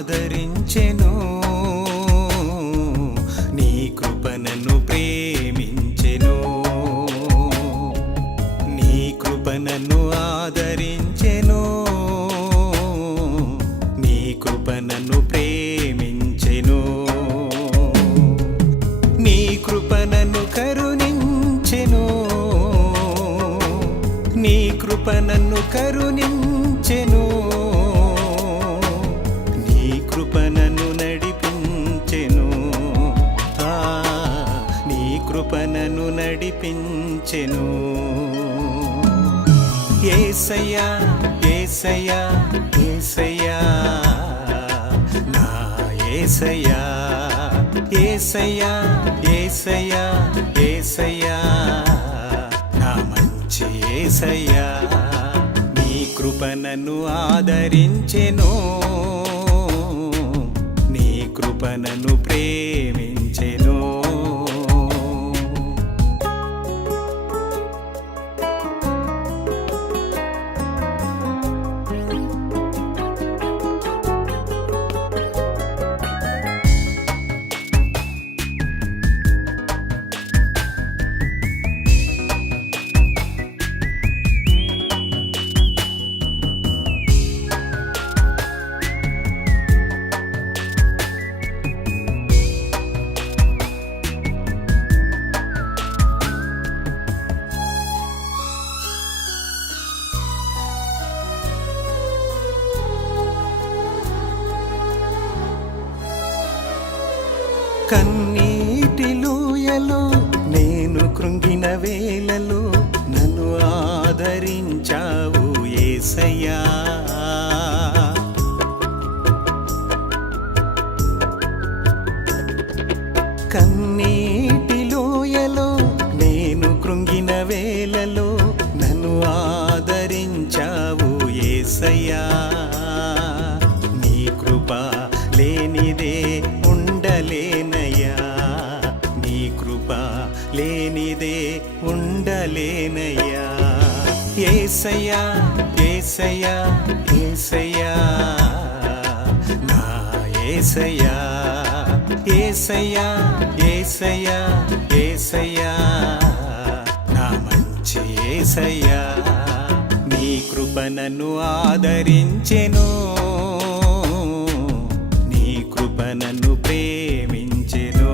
ఆదరించెను, నీ కృప నన్ను ప్రేమించెను, నీ కృప నన్ను ఆదరించెను, నీ కృప నన్ను ప్రేమించెను, నీ కృప నన్ను కరుణించెను, నీ కృప నన్ను కరుణించెను, నీ కృప నన్ను నడిపించెను, నీ కృప నన్ను నడిపించెను. యేసయ్యా యేసయ్యా యేసయ్యా నా యేసయ్యా, యేసయ్యా యేసయ్యా యేసయ్యా నా మంచి యేసయ్యా, నీ కృప నన్ను ఆదరించెను, నీ కృప నన్ను ప్రేమించెను. కన్నీటిలోయలో నేను కృంగిన వేళలో నన్ను ఆదరించావు యేసయ్యా, కన్నీటిలోయలో నేను కృంగిన వేళలో నన్ను ఆదరించావు యేసయ్యా, నీ కృప లేనిదే ఉండలేనయ్యా, నీ కృప లేనిదే ఉండలేనయ్యా. యేసయ్యా యేసయ్యా యేసయ్యా నా యేసయ్యా, యేసయ్యా యేసయ్యా యేసయ్యా నా మంచి యేసయ్యా, నీ కృప నన్ను ఆదరించెను, నీ కృప నన్ను ప్రేమించెను.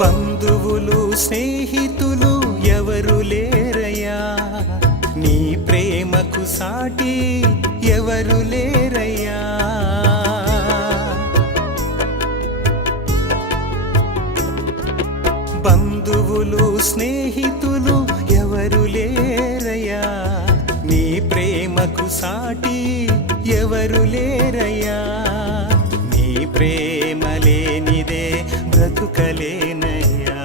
బంధువులు స్నేహితులు ఎవరు లేరయ్యా, నీ ప్రేమకు సాటి ఎవరు లేరయ్యా, బంధువులు స్నేహితులు ఎవరు లేరయ్యా, నీ ప్రేమకు సాటి ఎవరు లేరయ్యా, నీ ప్రేమ లేనిదే బ్రతుకలేనయ్యా,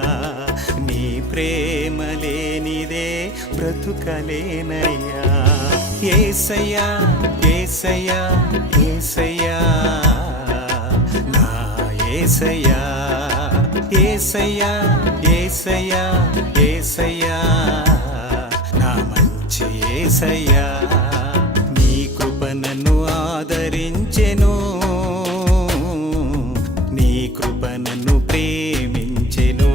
నీ ప్రేమ లేనిదే బ్రతుకలేనయ్యా. యేసయ్యా యేసయ్యా యేసయ్యా నా యేసయ్యా, యేసయ్యా యేసయ్యా యేసయ్యా నా మంచి యేసయ్యా, నీ కృప నన్ను ఆదరించెను, నీ కృప నన్ను ప్రేమించెను.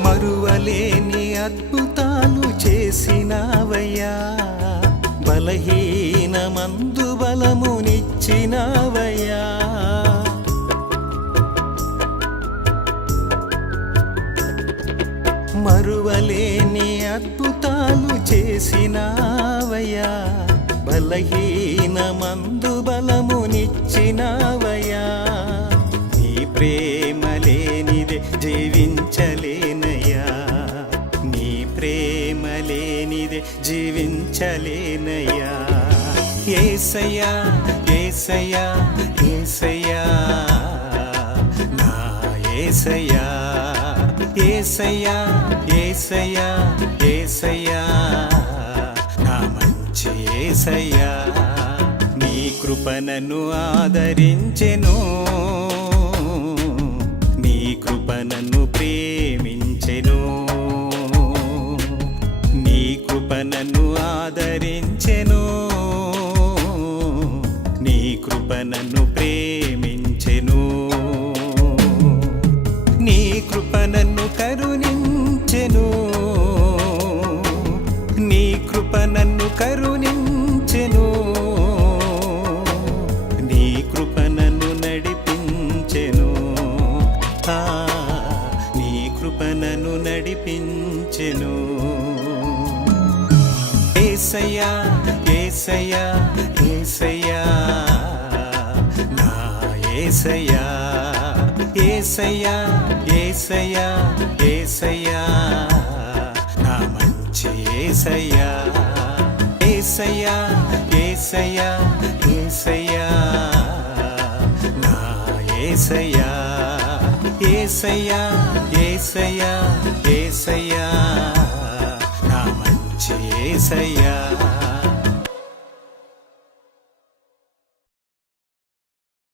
మరువలేని అద్భుతాలు చేసినావయ్యా, బలహీనమందు బలమునిచ్చినావయ్యా. మరువలేని అద్భుతాలు చేసినావయ్యా, బలహీనమందు బలమునిచ్చినావయ్యా. నీ ప్రేమ లేనిదే జీవించలేనయ్యా, నీ ప్రేమ లేనిదే జీవించలేనయ్యా. యేసయ్యా యేసయ్యా యేసయ్యా నా యేసయ్యా, యేసయ్యా యేసయ్యా యేసయ్యా నా మంచి యేసయ్యా. నీ కృప నన్ను ఆదరించెను, నీ కృప నన్ను ప్రేమించెను, నీ కృప నన్ను ఆదరించెను, నీ కృప నన్ను ప్రేమించెను, నీ కృప నన్ను కరుణించెను, నీ కృప నన్ను కరుణించెను, నీ కృప నన్ను నడిపించెను, నీ కృప నన్ను నడిపించెను. యేసయ్యా యేసయ్యా యేసయ్యా నా యేసయ్యా, యేసయ్యా యేసయ్యా యేసయ్యా నా మంచి యేసయ్యా. యేసయ్యా యేసయ్యా యేసయ్యా నా యేసయ్యా, యేసయ్యా యేసయ్యా యేసయ్యా నా మంచి యేసయ్యా.